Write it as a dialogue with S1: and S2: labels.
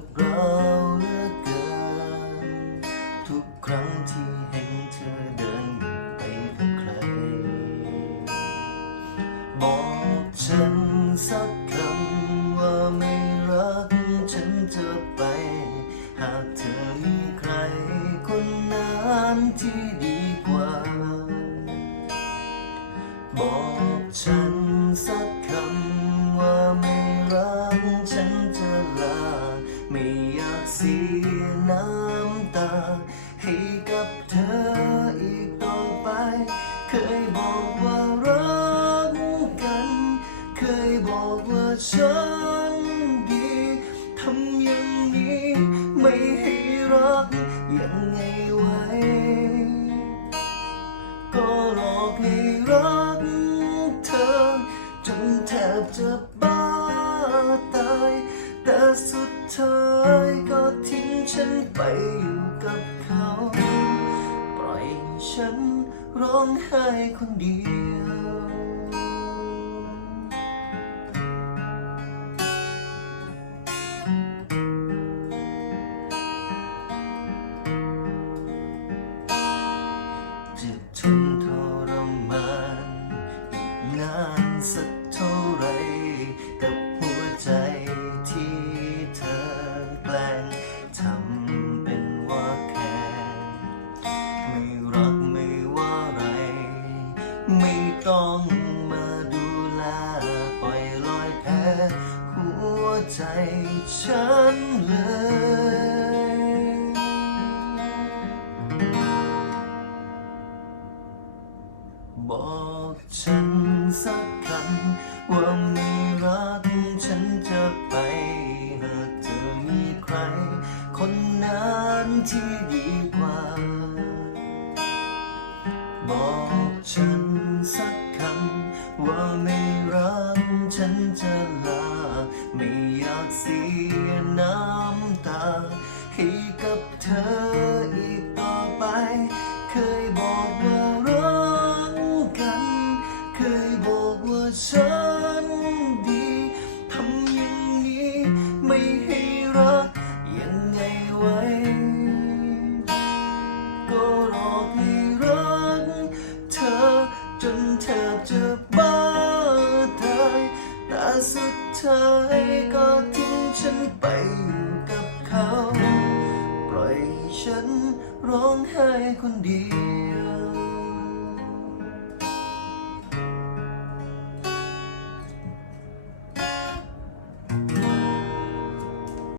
S1: ดราเหลือเกิน ทุกครั้งที่เห็นเธอเดินไปกับใคร บอกฉันสักคำว่าไม่รักฉันจะไป หากเธอมีใครคนนั้นที่ดีกว่า บอกฉันสักคำว่าไม่รักฉัน น้ำตา ให้กับเธออีกต่อไป เคยบอกว่ารักกัน เคยบอกว่าฉันดีทำอย่างนี้ไม่ให้รักยังไงไว้ ก็หลอกให้รักเธอ จนแทบจะบ้าตาย แต่สุดท้าย ฉันไปอยู่กับเขา ปล่อยฉันร้องไห้คนเดียว ฉันเลยบอกฉันสักคำว่าไม่รักฉันจะไปหากเธอมีใคร คนนั้นที่ดีกว่า บอกฉันสักคำว่าไม่รักฉันจะลาไม่ สียน้ำตา ไปอยู่กับเขา ปล่อยฉันร้องไห้คนเดียว